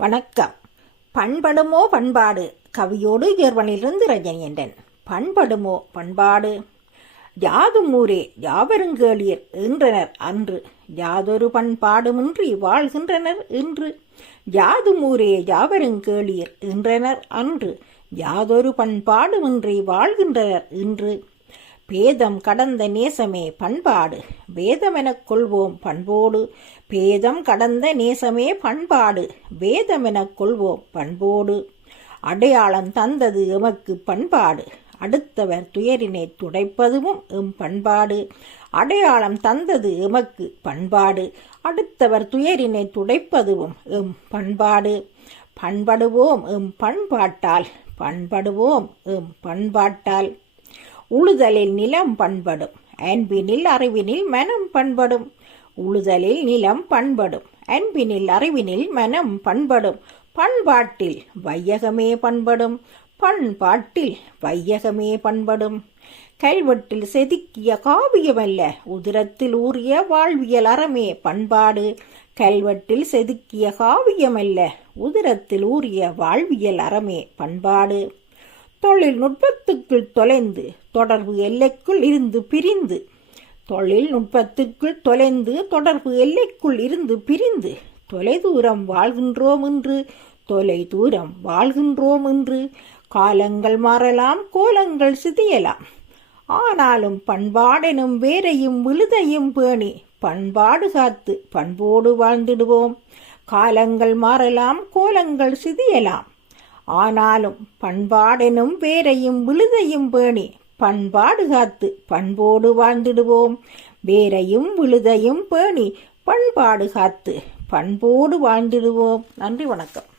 வணக்கம். பண்படுமோ பண்பாடு கவியோடு ஜெர்மனியிலிருந்து ரஜனியண்டன். பண்படுமோ பண்பாடு யாதும் ஊரே யாவருங்கேளியர் என்றனர் அன்று, யாதொரு பண்பாடுமின்றி வாழ்கின்றனர் இன்று. யாதும் ஊரே யாவருங்கேளியர் என்றனர் அன்று, யாதொரு பண்பாடுமின்றி வாழ்கின்றனர் இன்று. பேதம் கடந்த நேசமே பண்பாடு வேதமெனக் கொள்வோம் பண்போடு, பேதம் கடந்த நேசமே பண்பாடு வேதமெனக் கொள்வோம் பண்போடு. அடையாளம் தந்தது எமக்கு பண்பாடு, அடுத்தவர் துயரினை துடைப்பதுவும் எம் பண்பாடு. அடையாளம் தந்தது எமக்கு பண்பாடு, அடுத்தவர் துயரினை துடைப்பதுவும் எம் பண்பாடு. பண்படுவோம் எம் பண்பாட்டால், பண்படுவோம் எம் பண்பாட்டால். உழுதலில் நிலம் பண்படும், அன்பினில் அறிவினில் மனம் பண்படும். உழுதலில் நிலம் பண்படும், அன்பினில் அறிவினில் மனம் பண்படும். பண்பாட்டில் வையகமே பண்படும், பண்பாட்டில் வையகமே பண்படும். கல்வெட்டில் செதுக்கிய காவியமல்ல, உதிரத்தில் ஊறிய வாழ்வியல் அறமே பண்பாடு. கல்வெட்டில் செதுக்கிய காவியமல்ல, உதிரத்தில் ஊறிய வாழ்வியல் அறமே பண்பாடு. தொழில்நுட்பத்துக்குள் தொலைந்து தொடர்பு எல்லைக்குள் இருந்து பிரிந்து, தொழில்நுட்பத்துக்குள் தொலைந்து தொடர்பு எல்லைக்குள் இருந்து பிரிந்து, தொலைதூரம் வாழ்கின்றோம் என்று, தொலைதூரம் வாழ்கின்றோம் என்று. காலங்கள் மாறலாம், கோலங்கள் சிதையலாம், ஆனாலும் பண்பாடெனும் வேரையும் விழுதையும் பேணி பண்பாடு காத்து பண்போடு வாழ்ந்திடுவோம். காலங்கள் மாறலாம், கோலங்கள் சிதையலாம், ஆனாலும் பண்பாடெனும் வேரையும் விழுதையும் பேணி பண்பாடு காத்து பண்போடு வாழ்ந்திடுவோம். வேரையும் விழுதையும் பேணி பண்பாடு காத்து பண்போடு வாழ்ந்திடுவோம். நன்றி, வணக்கம்.